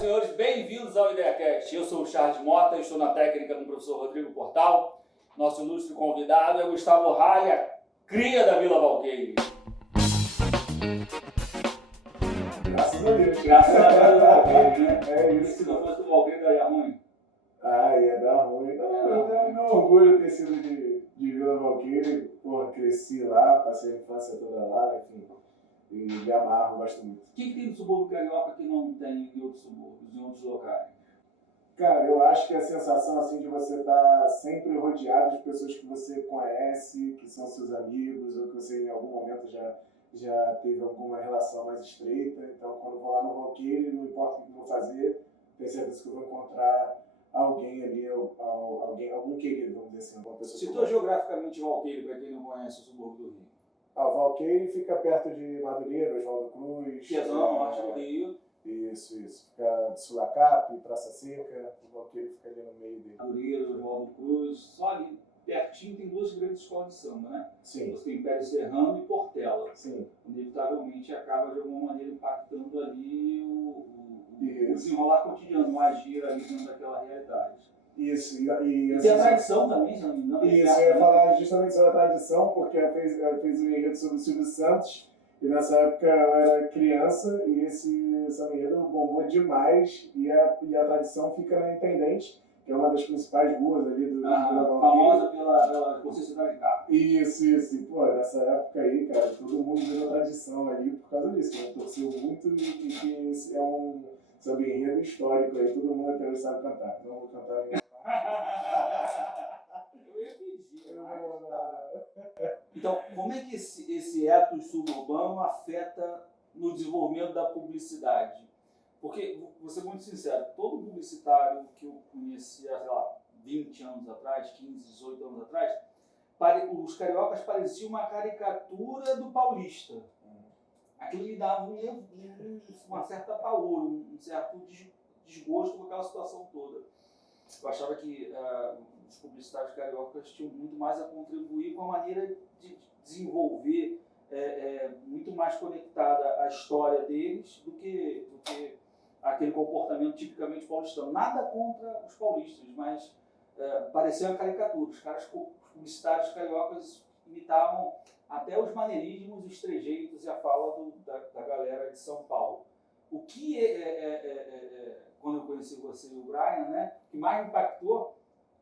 e senhores, bem-vindos ao IdeaCast. Eu sou o Charles Mota, estou na técnica com o professor Rodrigo Portal. Nosso ilustre convidado é Gustavo Ralha, cria da Vila Valqueire. Graças a Deus. Graças a Deus, Valqueire, né? É isso. Se não fosse do Valqueire, daria ruim. Ia dar ruim. Meu orgulho ter sido de Vila Valqueire. Porra, cresci lá, passei a infância toda lá, enfim. E me amarro, gosto muito. O que tem no subúrbio carioca que não tem em outros subúrbios, em outros locais? Cara, eu acho que a sensação assim de você estar sempre rodeado de pessoas que você conhece, que são seus amigos, ou que você em algum momento já teve alguma relação mais estreita. Então, quando eu vou lá no Valqueire, não importa o que eu vou fazer, tenho certeza que eu vou encontrar alguém ali, algum querido, vamos dizer assim, alguma pessoa. Citou geograficamente Valqueire, para quem não conhece o subúrbio do Rio. O Valqueire fica perto de Madureira, Oswaldo Cruz. Que é zona norte do Rio. Isso. Fica de Sulacap, Praça Seca, o Valqueire fica ali no meio dele. Madureira, Oswaldo Cruz, só ali pertinho tem duas grandes escolas de samba, né? Sim. Você tem Império Serrano e Portela. Sim. Inevitavelmente acaba de alguma maneira impactando ali o desenrolar cotidiano, o agir ali dentro daquela realidade. Isso, e tem a tradição também, se não me engano. Isso, eu ia falar justamente sobre a tradição, porque ela fez um enredo sobre o Silvio Santos, e nessa época eu era criança, e esse enredo bombou demais, e a tradição fica na Intendente, que é uma das principais ruas ali do famosa pela concessionária de carro. Isso. E, pô, nessa época aí, cara, todo mundo virou tradição ali por causa disso, né? Torceu muito e que esse é um samba enredo histórico aí, todo mundo até hoje sabe cantar. Não vou cantar ainda. Eu ia pedir. Então, como é que esse ethos suburbano afeta no desenvolvimento da publicidade? Porque, vou ser muito sincero, todo publicitário que eu conhecia, sei lá, 20 anos atrás, 15, 18 anos atrás, os cariocas pareciam uma caricatura do paulista. Aquilo me dava uma certa pavor, um certo desgosto com aquela situação toda. Eu achava que os publicitários cariocas tinham muito mais a contribuir com a maneira de desenvolver muito mais conectada à história deles do que aquele comportamento tipicamente paulistano. Nada contra os paulistas, mas parecia uma caricatura. Os publicitários cariocas imitavam até os maneirismos, os trejeitos e a fala da galera de São Paulo. O que quando eu conheci você e o Brian, né, o que mais me impactou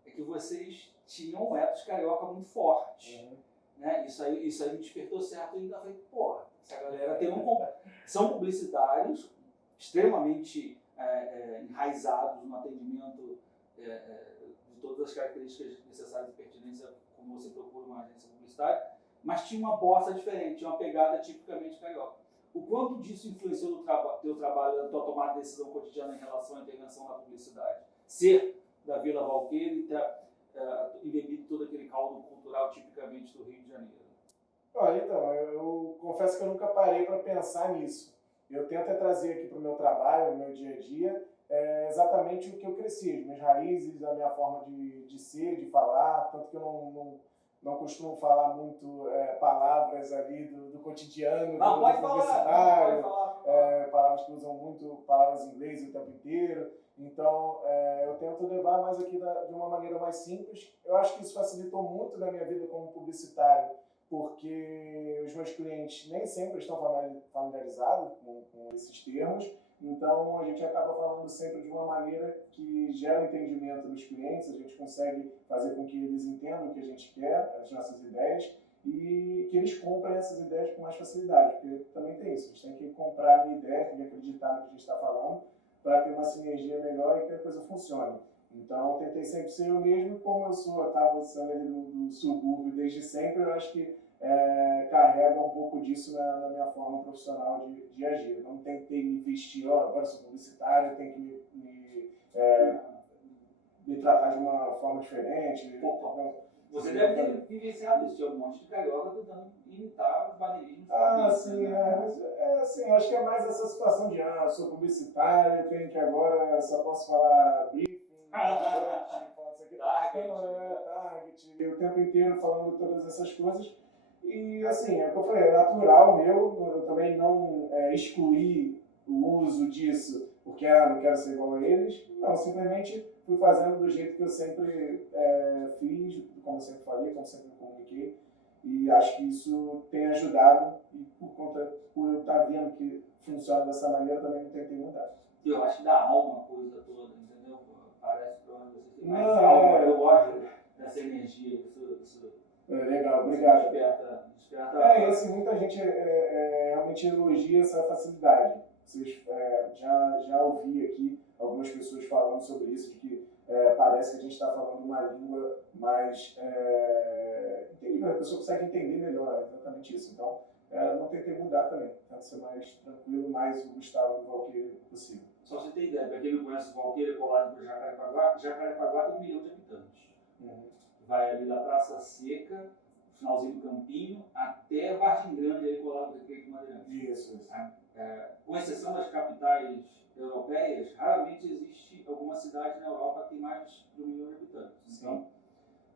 é que vocês tinham um ethos carioca muito forte. Uhum. Né? Isso aí me despertou certo e ainda falei, pô, essa galera são publicitários extremamente enraizados no atendimento de todas as características necessárias e pertinentes como você procura uma agência publicitária, mas tinha uma bossa diferente, tinha uma pegada tipicamente carioca. O quanto disso influenciou no teu trabalho, na tua tomada de decisão cotidiana em relação à intervenção na publicidade? Ser da Vila Valqueire e ter embebido todo aquele caldo cultural tipicamente do Rio de Janeiro. Então, eu confesso que eu nunca parei para pensar nisso. Eu tento trazer aqui para o meu trabalho, no meu dia a dia, exatamente o que eu cresci, as minhas raízes, a minha forma de ser, de falar, tanto que eu não costumo falar muito palavras ali do cotidiano, não, do publicitário, falar. palavras que usam muito palavras em inglês o tempo inteiro. Então, eu tento levar mais aqui de uma maneira mais simples. Eu acho que isso facilitou muito na minha vida como publicitário, porque os meus clientes nem sempre estão familiarizados com esses termos. Então, a gente acaba falando sempre de uma maneira que gera entendimento dos clientes, a gente consegue fazer com que eles entendam o que a gente quer, as nossas ideias, e que eles comprem essas ideias com mais facilidade, porque também tem isso, a gente tem que comprar a minha ideia, tem que acreditar no que a gente está falando, para ter uma sinergia melhor e que a coisa funcione. Então, eu tentei sempre ser eu mesmo, como eu estava sendo ali do subúrbio desde sempre, eu acho que carrega um pouco disso na minha forma profissional de agir. Eu não tentei me vestir, agora sou publicitário, tenho que me tratar de uma forma diferente. Você deve ter vivenciado isso, tinha um monte de carioca tentando imitar os maneirismos. Sim, assim, acho que é mais essa situação de, eu sou publicitário, tenho que agora só posso falar briefing, target, o tempo inteiro falando todas essas coisas. E assim, é o que eu falei, é natural meu, eu também não excluí o uso disso porque não quero ser igual a eles. Não, simplesmente fui fazendo do jeito que eu sempre fiz, como eu sempre falei, como eu sempre me comuniquei. E acho que isso tem ajudado, e por eu estar vendo que funciona dessa maneira, também não tentei mudar. Eu acho que dá alma a coisa toda, entendeu? Parece que você tem mais Não, alma. Eu gosto dessa energia, isso legal, obrigado. Desperta. E assim, muita gente realmente elogia essa facilidade. Vocês já ouvi aqui algumas pessoas falando sobre isso, de que parece que a gente está falando uma língua mais entendível, a pessoa consegue entender melhor, é exatamente isso. Então, não tentei mudar também, tento ser mais tranquilo, mais o Gustavo do Valqueira possível. Só pra você ter ideia, para quem não conhece o Valqueira, colado por Jacarepaguá tem 1 milhão de habitantes. Vai ali da Praça Seca, finalzinho do Campinho, até Vargem Grande, ali colado do Recreio de Madeirantes. Isso. Com exceção das capitais europeias, raramente existe alguma cidade na Europa que tem mais de 1 milhão de habitantes. Então,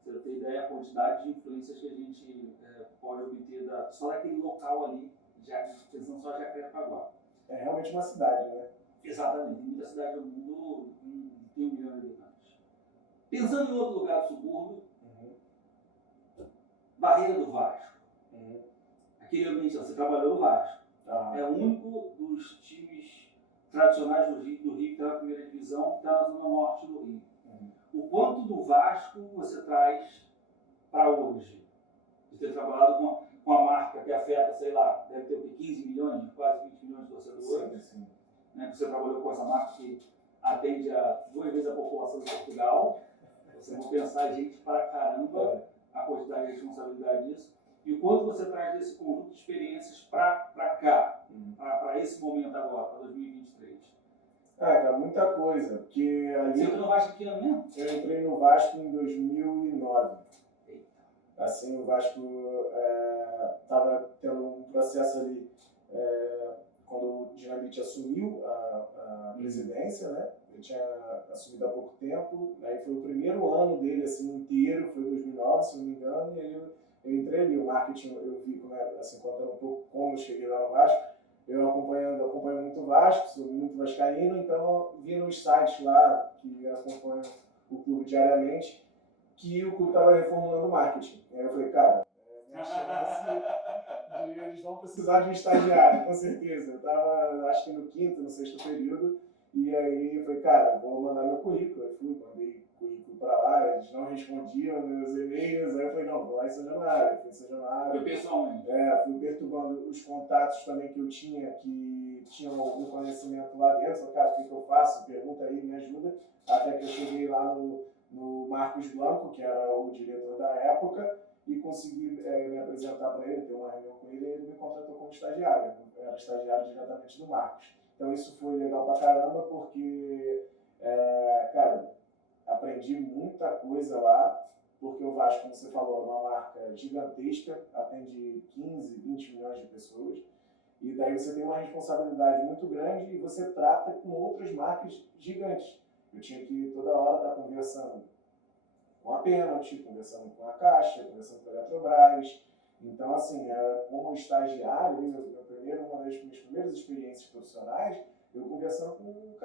você tem ideia a quantidade de influências que a gente pode obter só daquele local ali, pensando só Jacarepaguá. É realmente uma cidade, né? Exatamente. Tem muita cidade do mundo que tem 1 milhão de habitantes. Pensando em outro lugar do subúrbio, Barreira do Vasco. Aquele ambiente, você trabalhou no Vasco. É o único dos times tradicionais do Rio que está na primeira divisão, que está na zona norte do Rio. O quanto do Vasco você traz para hoje? De ter trabalhado com a marca que afeta, sei lá, deve ter 15 milhões, quase 20 milhões de torcedores. Sim. Né? Você trabalhou com essa marca que atende a 2 vezes a população de Portugal. Você vai pensar gente para caramba, a quantidade de responsabilidade disso. E o quanto você traz desse conjunto de experiências para cá, para esse momento agora, para 2023? Cara, muita coisa. Porque ali... Você entrou no Vasco que ano mesmo? Eu entrei no Vasco em 2009. Assim, o Vasco estava tendo um processo ali, quando o Dinamite assumiu a presidência, né? Ele tinha assumido há pouco tempo, aí foi o primeiro ano dele assim, inteiro, foi 2009, se não me engano, e aí eu entrei ali. O marketing, eu vi, assim, contando um pouco como eu cheguei lá no Vasco. Eu acompanho muito o Vasco, sou muito vascaíno, então vi nos sites lá que acompanham o clube diariamente, que o clube estava reformulando o marketing. Aí eu falei, cara, minha chance de eles vão precisar de um estagiário, com certeza. Eu estava, acho que no 5º, no 6º período, e aí eu falei, cara, vou mandar meu currículo. Eu mandei currículo para lá, eles não respondiam meus e-mails, aí eu falei, não, vou lá em São Januário. Fui em São Januário. Foi pessoalmente? Fui perturbando os contatos também que eu tinha, que tinham algum conhecimento lá dentro. Falei, cara, o que eu faço? Pergunta aí, me ajuda. Até que eu cheguei lá no Marcos Blanco, que era o diretor da época, e consegui me apresentar para ele, ter uma reunião com ele, e ele me contratou como estagiário. Eu era estagiário diretamente do Marcos. Então isso foi legal pra caramba, porque, cara, aprendi muita coisa lá, porque o Vasco, como você falou, é uma marca gigantesca, atende 15, 20 milhões de pessoas, e daí você tem uma responsabilidade muito grande e você trata com outras marcas gigantes. Eu tinha que toda hora estar conversando com a Pênalti, conversando com a Caixa, conversando com a Eletrobras. Então, assim, como estagiário, uma das minhas primeiras experiências profissionais, eu conversando com, os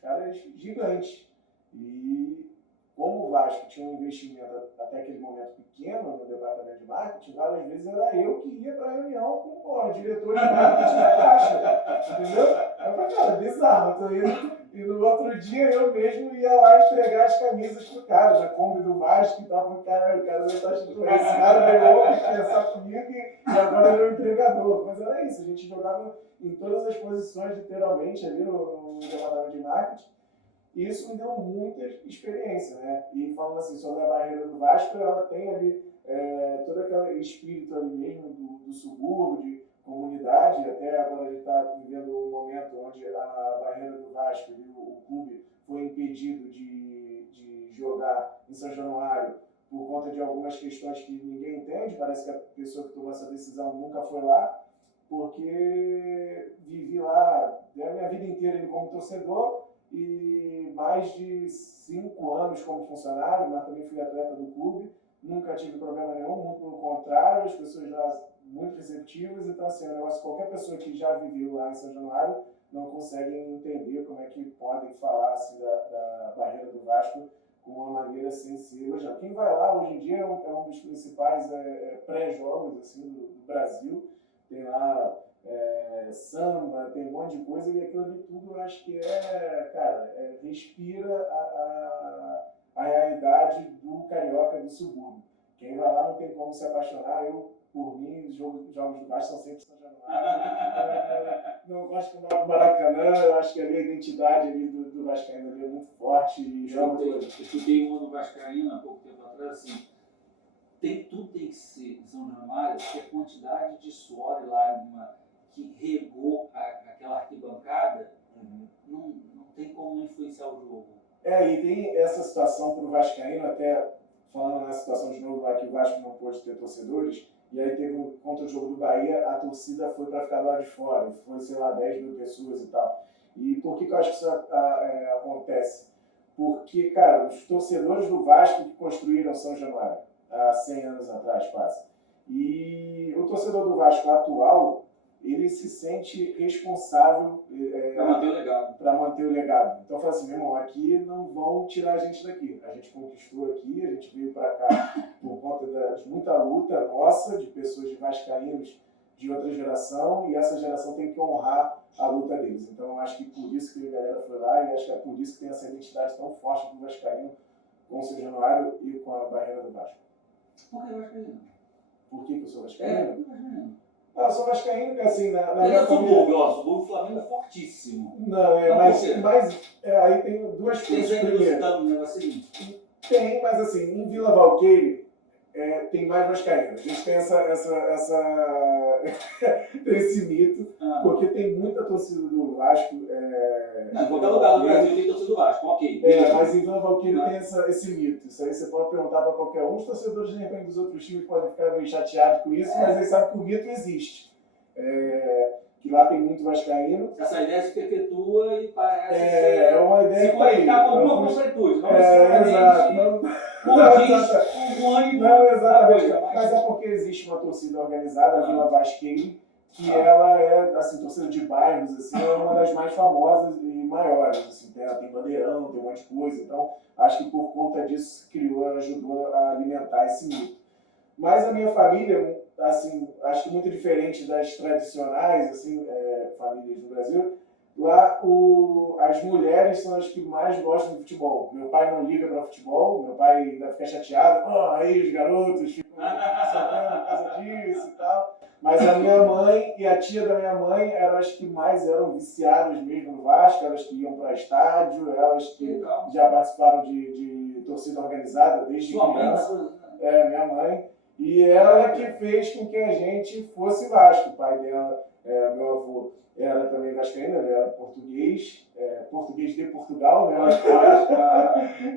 caras gigantes. E como o Vasco tinha um investimento até aquele momento pequeno no departamento de marketing, várias vezes era eu que ia para a reunião com o diretor de marketing da Caixa. Entendeu? Eu falei, cara, bizarro, eu tô indo. E no outro dia eu mesmo ia lá entregar as camisas pro cara, da Kombi do Vasco e tal. Falei, caralho, o cara vai estar achando que esse cara veio conversar comigo e agora ele é o entregador. Mas era isso, a gente jogava em todas as posições, literalmente, ali no departamento de marketing. E isso me deu muita experiência, né? E falando assim sobre a barreira do Vasco, ela tem ali todo aquele espírito ali mesmo do subúrbio, de comunidade. Até agora a gente está vivendo um momento onde a barreira do Vasco e o clube foi impedido de jogar em São Januário por conta de algumas questões que ninguém entende. Parece que a pessoa que tomou essa decisão nunca foi lá, porque vivi lá a minha vida inteira como torcedor e mais de 5 anos como funcionário, mas também fui atleta do clube. Nunca tive problema nenhum, muito pelo contrário, as pessoas lá muito receptivas. Então, assim, é um negócio, qualquer pessoa que já viveu lá em São Januário não conseguem entender como é que podem falar assim, da barreira do Vasco com uma maneira sem ser. Hoje, quem vai lá, hoje em dia, é um dos principais pré-jogos assim, do Brasil. Tem lá samba, tem um monte de coisa, e aquilo ali tudo eu acho que cara, respira a realidade do carioca do subúrbio. Quem vai lá não tem como se apaixonar. Por mim, os jogos do Vasco são sempre São Januário. Não gosto do Maracanã, eu acho que ali a identidade ali do Vascaíno ali é muito forte. Eu escutei uma do Vascaíno há pouco tempo atrás, assim, tudo tem que ser em São Januário, porque a quantidade de suor e lágrima que regou aquela arquibancada, não tem como influenciar o jogo. E tem essa situação para o Vascaíno, até falando na situação de novo lá que o Vasco não pôde ter torcedores, e aí teve contra o jogo do Bahia, a torcida foi para ficar do lado de fora, foi, sei lá, 10 mil pessoas e tal. E por que eu acho que isso acontece? Porque, cara, os torcedores do Vasco que construíram São Januário, há 100 anos atrás, quase. E o torcedor do Vasco atual, ele se sente responsável para manter o legado. Então, fala assim, meu irmão, aqui não vão tirar a gente daqui. A gente conquistou aqui, a gente veio para cá por conta de muita luta nossa, de pessoas de vascaínos de outra geração, e essa geração tem que honrar a luta deles. Então, eu acho que por isso que a galera foi lá, e acho que é por isso que tem essa identidade tão forte do vascaíno com o São Januário e com a barreira do Vasco. Por que vascaíno? Por que eu sou vascaíno? Por que vascaíno? Eu sou vascaíno, assim, na minha família... subúrbio, o Flamengo é fortíssimo. Não, mas aí tem duas coisas. Tem sempre visitando um negocinho? Tem, mas assim, em Vila Valqueire tem mais vascaíno. A gente tem tem esse mito, porque tem muita torcida do Vasco. Em qualquer lugar do Brasil tem torcida do Vasco, ok. Mas em Vila Valqueire tem esse mito. Isso aí você pode perguntar para qualquer um. Os torcedores, de repente, dos outros times podem ficar meio chateados com isso, mas eles sabem que o mito existe. Que lá tem muito vascaíno. Essa ideia se perpetua e parece ser uma ideia se conectar com alguma concretude, não exato. Não, exatamente. Mas é porque existe uma torcida organizada, a Vila Vasqueire, que ela é, assim, torcida de bairros, assim, é uma das mais famosas e maiores. Assim, tem bandeirão, tem um monte de coisa. Então, acho que por conta disso ajudou a alimentar esse mito. Mas a minha família, assim, acho que muito diferente das tradicionais, assim, famílias do Brasil, lá as mulheres são as que mais gostam de futebol. Meu pai não liga para futebol, meu pai ainda fica chateado, aí os garotos ficam sofrendo por causa disso e tal. Mas a minha mãe e a tia da minha mãe eram as que mais eram viciadas mesmo no Vasco, elas que iam para estádio, elas que já participaram de torcida organizada desde criança. Minha mãe. E ela que fez com que a gente fosse Vasco. O pai dela, meu avô, era também vascaíno, ele era português de Portugal, né?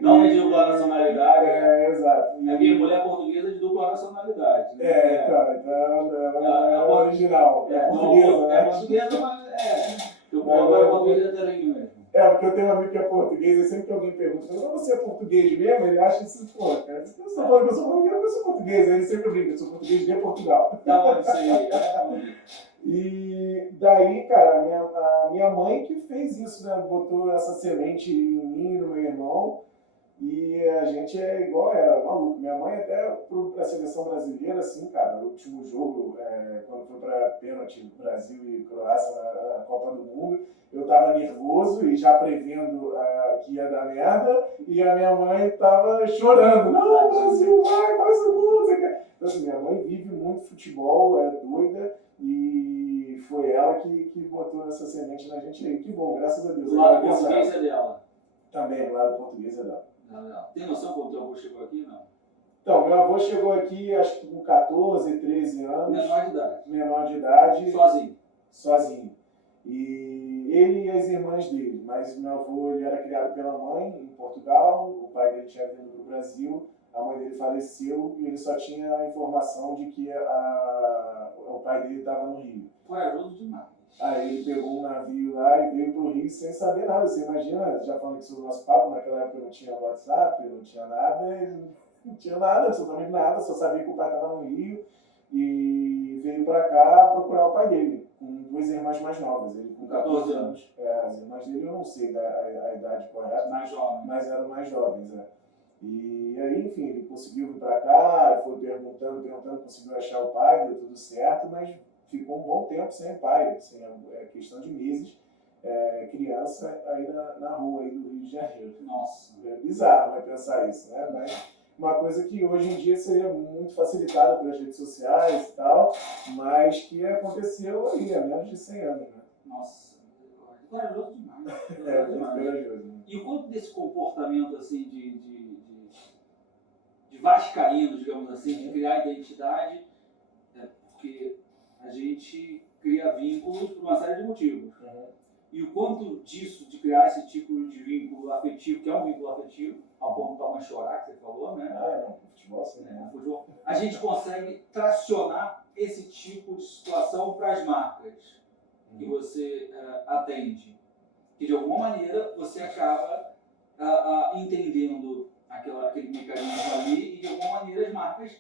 Não é de dupla nacionalidade. Exato. É minha mulher portuguesa de dupla nacionalidade. Né? Então ela é original. É portuguesa, né? É portuguesa, mas o povo é português de Terengue mesmo. Porque eu tenho um amigo que é português, e sempre que alguém pergunta, você é português mesmo? Ele acha isso, pô, cara, eu sou falando que eu sou português, eu sou português. Ele sempre brinca, eu sou português de Portugal. Da onde isso aí? E daí, cara, a minha mãe que fez isso, né? Botou essa semente em mim e no meu irmão. E a gente é igual ela, maluco. Minha mãe até para a seleção brasileira, assim, cara, o último jogo, quando foi para pênalti Brasil e Croácia na Copa do Mundo, eu tava nervoso e já prevendo que ia dar merda, e a minha mãe tava chorando. Não, Brasil, vai, faz o gol. Então, assim, minha mãe vive muito futebol, é doida, e foi ela que botou essa semente na gente aí. Que bom, graças a Deus. O lado português é dela? Também, o lado português é dela. Tem noção quando teu avô chegou aqui, não? Então, meu avô chegou aqui, acho que com 14, 13 anos. Menor de idade. Sozinho. E ele e as irmãs dele. Mas meu avô, ele era criado pela mãe em Portugal, o pai dele tinha vindo para o Brasil, a mãe dele faleceu e ele só tinha a informação de que o pai dele estava no Rio. Corajoso demais. Aí ele pegou um navio lá e veio pro Rio sem saber nada. Você imagina, já falando que sobre o nosso papo, naquela época não tinha WhatsApp, não tinha nada, ele não tinha nada, absolutamente nada, só sabia que o pai estava no Rio e veio para cá procurar o pai dele. com duas irmãs mais novas, ele com 14 anos. As irmãs dele eu não sei a idade correta, Mais jovem. mas eram mais jovens. E aí, enfim, ele conseguiu vir para cá, foi perguntando, conseguiu achar o pai, deu tudo certo, mas ficou um bom tempo sem pai, assim, questão de meses, criança aí na rua aí do Rio de Janeiro. Nossa. É bizarro, né, pensar isso, né? Mas uma coisa que hoje em dia seria muito facilitada pelas redes sociais e tal, mas que aconteceu aí há menos de 100 anos, né? Nossa, corajoso demais. Muito corajoso. Né? E o quanto desse comportamento assim de vascaíno, digamos assim, de criar identidade, porque a gente cria vínculos por uma série de motivos. E o quanto disso, de criar esse tipo de vínculo afetivo, que é um vínculo afetivo, ao ponto da mãe chorar, que você falou, né? Não, futebol sim. Futebol, a gente consegue tracionar esse tipo de situação para as marcas que você atende. Que de alguma maneira você acaba entendendo aquele mecanismo ali e de alguma maneira as marcas,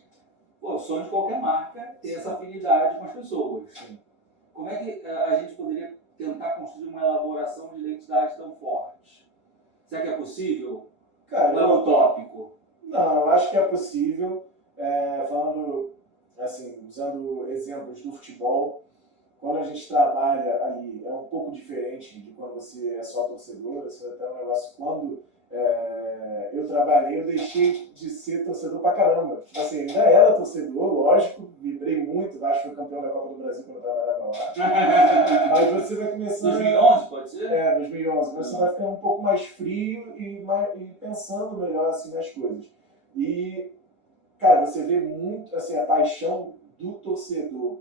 o sonho de qualquer marca é ter essa afinidade com as pessoas. Sim. Como é que a gente poderia tentar construir uma elaboração de identidade tão forte? Será que é possível? Cara, Não é utópico? Não, eu acho que é possível. Falando, assim, usando exemplos do futebol, quando a gente trabalha ali é um pouco diferente de quando você é só torcedor. Isso é até um negócio. Quando eu trabalhei, eu deixei de ser torcedor pra caramba. Tipo assim, ainda era torcedor, lógico, vibrei muito, acho que foi campeão da Copa do Brasil quando eu trabalhava lá. Mas você vai começando... 2011, pode ser? 2011. Você vai ficando um pouco mais frio e pensando melhor assim, nas coisas. E, cara, você vê muito assim, a paixão do torcedor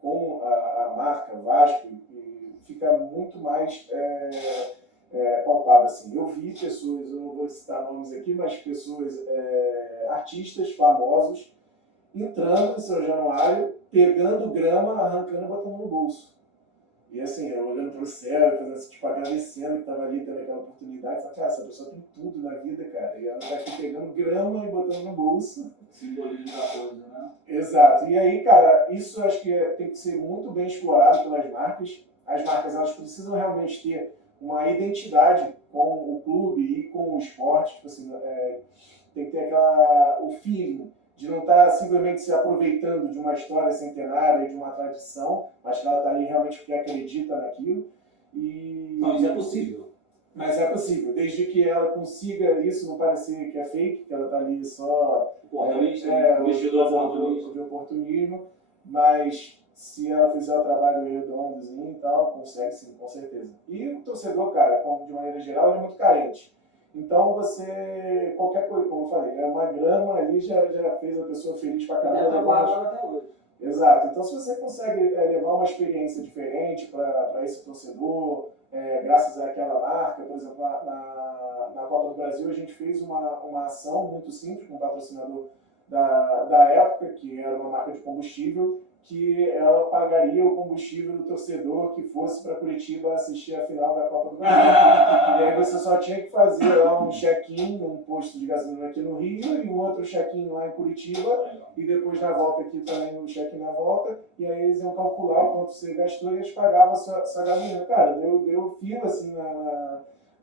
com a marca Vasco e fica muito mais palpável. Assim. Eu vi pessoas, eu não vou citar nomes aqui, mas pessoas, artistas famosos, entrando em São Januário, pegando grama, arrancando e botando no bolso. E assim, eu olhando pro céu, fazendo assim, tipo, agradecendo que estava ali tendo aquela oportunidade, falei, cara, essa pessoa tem tudo na vida, cara, e ela tá aqui pegando grama e botando no bolso. Simbolismo da coisa, né? Exato. E aí, cara, isso eu acho que tem que ser muito bem explorado pelas marcas. As marcas, elas precisam realmente ter uma identidade com o clube e com o esporte, tipo assim, tem que ter o feeling de não estar simplesmente se aproveitando de uma história centenária, de uma tradição, mas que ela está ali realmente porque acredita naquilo. Não, isso é possível. Mas é possível, desde que ela consiga isso, não parecer que é fake, que ela está ali só... investidor de oportunismo, mas se ela fizer o trabalho redondozinho e tal, consegue sim, com certeza. E o torcedor, cara, de maneira geral, ele é muito carente. Então você, qualquer coisa, como eu falei, uma grama ali já fez a pessoa feliz pra caramba. Até hoje. Exato. Então se você consegue levar uma experiência diferente para esse torcedor, graças àquela marca, por exemplo, na Copa do Brasil a gente fez uma ação muito simples com um patrocinador da época, que era uma marca de combustível, que ela pagaria o combustível do torcedor que fosse para Curitiba assistir a final da Copa do Brasil. E aí você só tinha que fazer lá um check-in num posto de gasolina aqui no Rio e um outro check-in lá em Curitiba, e depois na volta aqui também no check-in na volta, e aí eles iam calcular o quanto você gastou e eles pagavam a sua gasolina. Cara, deu fila assim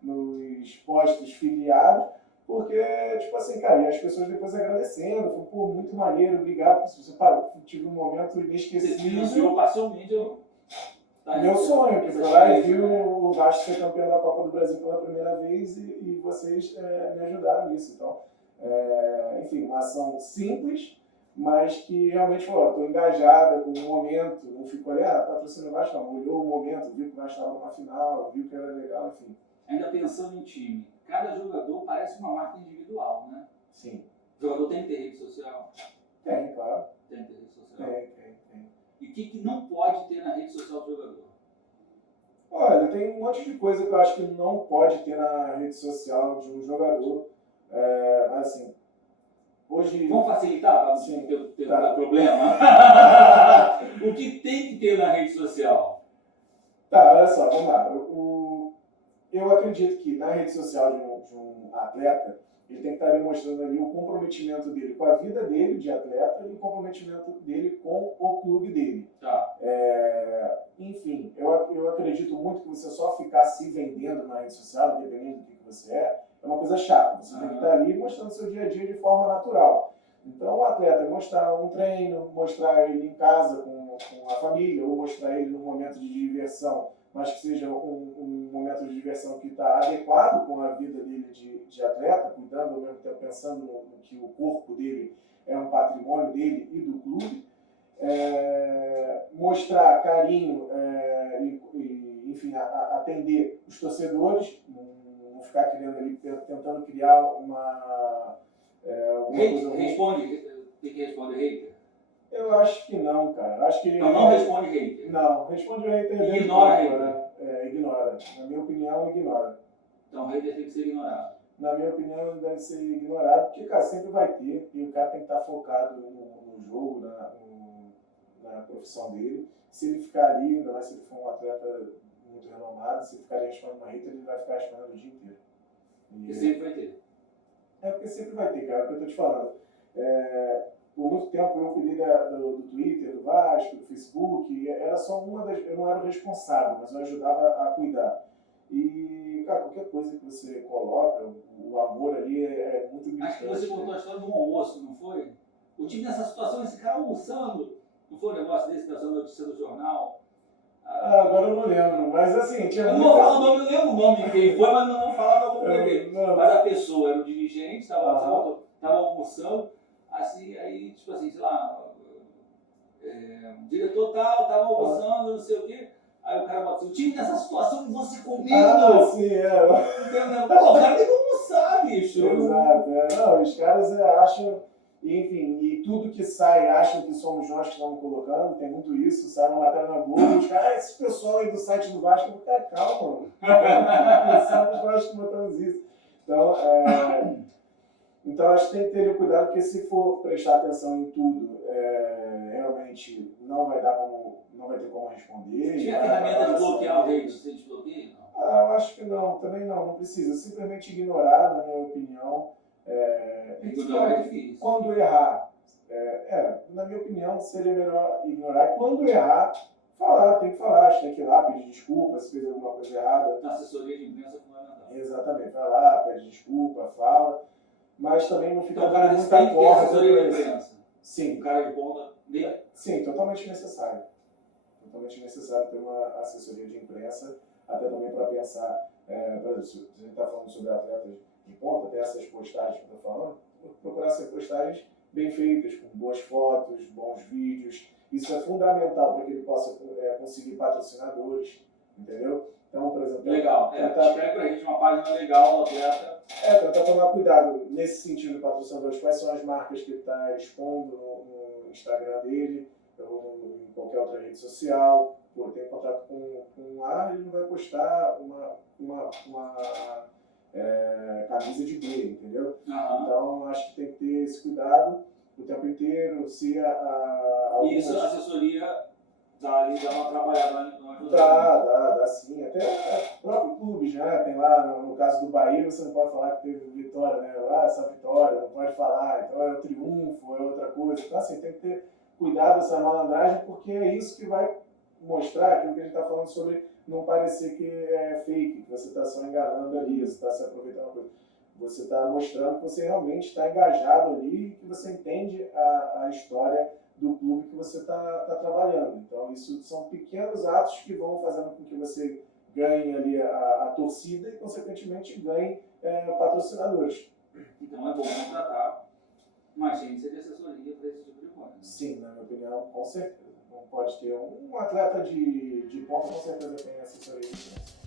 nos postos filiados, porque, tipo assim, cara, e as pessoas depois agradecendo, falou, pô, muito maneiro, obrigado, se você parou, tive um momento inesquecível. Passou o vídeo. Meu sonho, que foi lá e viu o Vasco ser campeão da Copa do Brasil pela primeira vez e vocês me ajudaram nisso. Então, enfim, uma ação simples, mas que realmente falou, estou engajada com o momento, não ficou ali, patrocínio o Vasco, não, olhou o momento, viu que o Vasco estava numa final, viu que era legal, enfim. Ainda pensando em time, cada jogador parece uma marca individual, né? Sim. O jogador tem que ter rede social? Tem, claro. Tem que ter rede social? Tem. E o que não pode ter na rede social do jogador? Olha, tem um monte de coisa que eu acho que não pode ter na rede social de um jogador. Assim, hoje... Vamos facilitar para Sim, ter problema? O que tem que ter na rede social? Tá, olha só, vamos lá. eu acredito que na rede social de um atleta, ele tem que estar demonstrando ali o comprometimento dele com a vida dele de atleta e o comprometimento dele com o clube dele. Tá. Enfim, eu acredito muito que você só ficar se vendendo na rede social, independente do que você é uma coisa chata. Você tem que estar ali mostrando seu dia a dia de forma natural. Então, o atleta mostrar um treino, mostrar ele em casa com a família, ou mostrar ele num momento de diversão, mas que seja um momento de diversão que está adequado com a vida dele de atleta, cuidando ao mesmo tempo, pensando no que o corpo dele é um patrimônio dele e do clube. Mostrar carinho enfim, atender os torcedores, não ficar criando ali, tentando criar uma Responde. Tem que responder hater? Eu acho que não, cara. Acho que Então não responde hater. Não, responde o hater. Ignora hater. Ignora. Na minha opinião, ignora. Então o hater tem que ser ignorado. Na minha opinião, ele deve ser ignorado, porque, cara, sempre vai ter, e o cara tem que estar focado no jogo, na profissão dele. Se ele ficar ali, ainda mais se ele for um atleta muito renomado, se ele ficar ali respondendo uma hater, ele vai ficar respondendo o dia inteiro. E sempre vai ter. Porque sempre vai ter, cara, é o que eu tô te falando. Por muito tempo eu cuidei do Twitter, do Vasco, do Facebook, era só eu não era o responsável, mas eu ajudava a cuidar. E, cara, qualquer coisa que você coloca, o amor ali é muito gritante. Acho que você contou a história de um almoço, não foi? O time nessa situação, esse cara almoçando, não foi um negócio desse, da notícia do jornal? Agora eu não lembro, mas assim, tinha eu não vou falar o nome, eu lembro o nome de quem foi, mas não vou falar o nome dele. Mas a pessoa era o dirigente, estava almoçando, assim, aí, tipo assim, sei lá, o diretor tal, estava almoçando, não sei o quê. Aí o cara bota assim, o time nessa situação de você comendo. Sim, Entendeu? Pô, o cara tem que almoçar, bicho. Exato, não, os caras acham, enfim, e tudo que sai, acham que somos nós que estamos colocando, tem muito isso, sai uma matéria na Globo, os caras, esse pessoal aí do site do Vasco, cara, calma, não somos nós que botamos isso. Então acho que tem que ter cuidado, porque se for prestar atenção em tudo, realmente não vai ter como responder. Tinha a ferramenta de bloquear o rei, você desbloqueia? Eu acho que não, também não precisa. Simplesmente ignorar, na minha opinião. Ignorar é difícil. Quando errar, na minha opinião, seria melhor ignorar. E quando errar, tem que falar, tem que ir lá, pedir desculpa se fez alguma coisa errada. Na assessoria de imprensa é fundamental. Exatamente, vai lá, pede desculpa, fala. Mas também não fica então, o cara muita corda. Assessoria de imprensa. Sim. O cara de ponta. Sim, totalmente necessário. Totalmente necessário ter uma assessoria de imprensa, até também para pensar, por exemplo, se a gente está falando sobre atletas de ponta, até essas postagens que eu estou falando, procurar ser postagens bem feitas, com boas fotos, bons vídeos. Isso é fundamental para que ele possa conseguir patrocinadores, entendeu? Então, por exemplo... Legal. Escreve para a gente uma página legal do atleta. Tentar tomar cuidado nesse sentido de patrocinadores. Quais são as marcas que ele está expondo no Instagram dele, ou em qualquer outra rede social. Tem contato com um ar, ele não vai postar uma camisa de B, entendeu? Uhum. Então, acho que tem que ter esse cuidado o tempo inteiro. Se Isso, a assessoria dá uma trabalhada no ajuda. Dá sim. Até próprio clube já tem lá, no caso do Bahia, você não pode falar que teve vitória, né? Essa vitória, não pode falar, então é o triunfo, é outra coisa. Então, assim, tem que ter cuidado dessa malandragem, porque é isso que vai mostrar aquilo que a gente está falando sobre não parecer que é fake, que você está só enganando ali, você está se aproveitando uma coisa. Você está mostrando que você realmente está engajado ali, que você entende a história do clube que você está trabalhando. Então, isso são pequenos atos que vão fazendo com que você ganhe ali a torcida e, consequentemente, ganhe patrocinadores. Então, é bom contratar uma agência de assessoria para esse tipo de coisa. Sim, na minha opinião, com certeza. Não pode ter um atleta de ponta, com certeza tem assessoria de imprensa.